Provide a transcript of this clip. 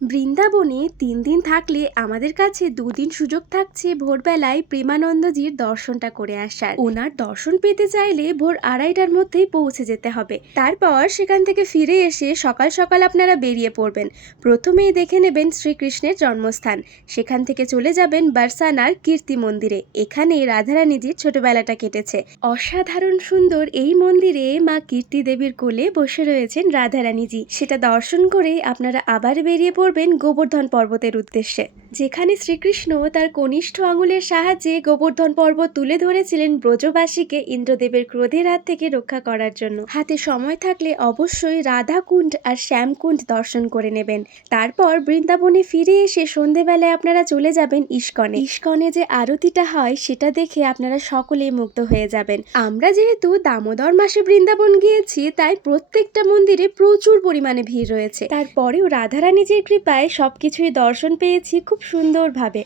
বৃন্দাবনে ৩ দিন থাকলে আমাদের কাছে ২ দিন সুযোগ থাকছে ভোরবেলায় প্রেমানন্দজির দর্শনটা করে আসার। ওনার দর্শন পেতে চাইলে ভোর ২:৩০টার মধ্যেই পৌঁছে যেতে হবে। তারপর সেখান থেকে ফিরে এসে সকাল সকাল আপনারা বেরিয়ে পড়বেন। প্রথমেই দেখে নেবেন শ্রীকৃষ্ণের জন্মস্থান। সেখান থেকে চলে যাবেন বারসানার কীর্তি মন্দিরে। এখানে রাধারানীজির ছোটবেলাটা কেটেছে। অসাধারণ সুন্দর এই মন্দিরে মা কীর্তি দেবীর কোলে বসে রয়েছেন রাধারানীজি। সেটা দর্শন করে আপনারা আবার বেরিয়ে পড়বেন গোবর্ধন পর্বতের উদ্দেশ্যে, যেখানে শ্রীকৃষ্ণ তার কনিষ্ঠ আঙুলের সাহায্যে গোবর্ধন পর্বত তুলে ধরেছিলেন ব্রজবাসীকে ইন্দ্রদেবের ক্রোধের হাত থেকে রক্ষা করার জন্য। হাতে সময় থাকলে অবশ্যই রাধাকুণ্ড আর শ্যামকুণ্ড দর্শন করে নেবেন। তারপর বৃন্দাবনে ফিরে এসে সন্ধেবেলায় আপনারা চলে যাবেন ইস্কনে। ইস্কনে যে আরতিটা হয় সেটা দেখে আপনারা সকলেই মুগ্ধ হয়ে যাবেন। আমরা যেহেতু দামোদর মাসে বৃন্দাবন গিয়েছি, তাই প্রত্যেকটা মন্দিরে প্রচুর পরিমাণে ভিড় রয়েছে। তারপরেও রাধারানীজির কৃপায় সবকিছুই দর্শন পেয়েছি খুব সুন্দরভাবে।